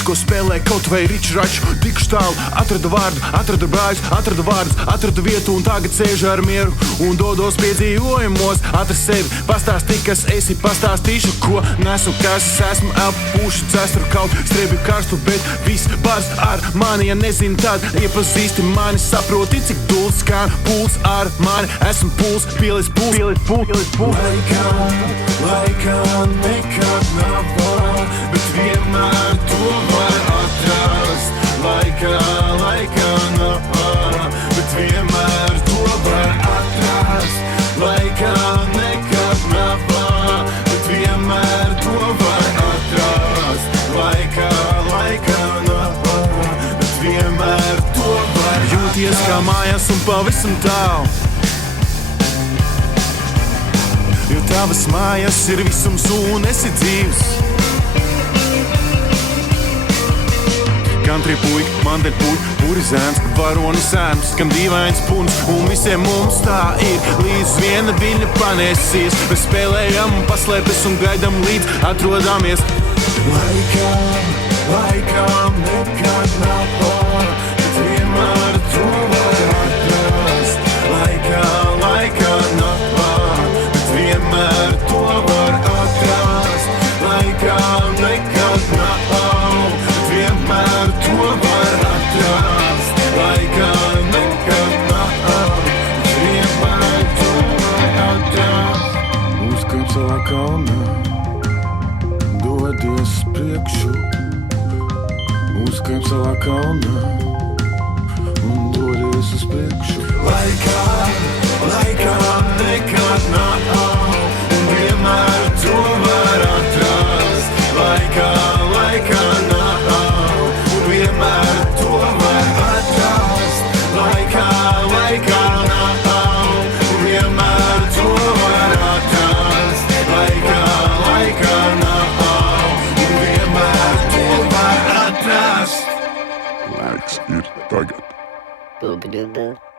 Viss, ko spēlē kaut vai ričraču, tikšu tālu, atradu vārdu, atradu brāļus, atradu vārdus, atradu vietu un tagad sēžu ar mieru un dodos piedzīvojumos. Atrast sevi, pastāstīt, kas esi, pastāstīšu, ko nesu, kas esmu, apūšu cestru kaut striebi karstu, bet viss bars ar mani, ja nezinu, tad iepazīsti mani, saproti, cik dults kā puls ar mani, esmu puls, pielis puls. Laikam nekad nav vēl, bet vienmēr to var atrast. Laikā nav vēl, bet vienmēr to var atrast. Laikā nekad nav vēl, bet vienmēr to var atrast. Laikā nav vēl, bet vienmēr to var atrast. Jūties kā mājās un pavisam tālu, jo tavas mājas ir visums un esi dzīvs. Kantri puika, mandeļpuika, purizēns, varoni sēns, kam dīvains puns, un visiem mums tā ir. Līdz viena viļņa panēsies, mēs spēlējam un paslēpes un gaidam līdz atrodamies. Laikam nekad nav pār, bet vienmēr to var atrast. Laikā nav pār, bet vienmēr to var atrast. Laikā nekad nav pār, bet vienmēr to var atrast. Laikā nekad nav pār, bet vienmēr to var atrast. Uzkāp savā kalnā, dodies priekšu. Uzkāp savā kalnā un dodies uz priekšu. Laikā nekad nav, un vienmēr to var atrast. Laikā nav, un vienmēr to var atrast. Laikā nav, un vienmēr to var atrast. Laikā nav, un vienmēr to var atrast. Laiks ir tagad. Booba-dooba.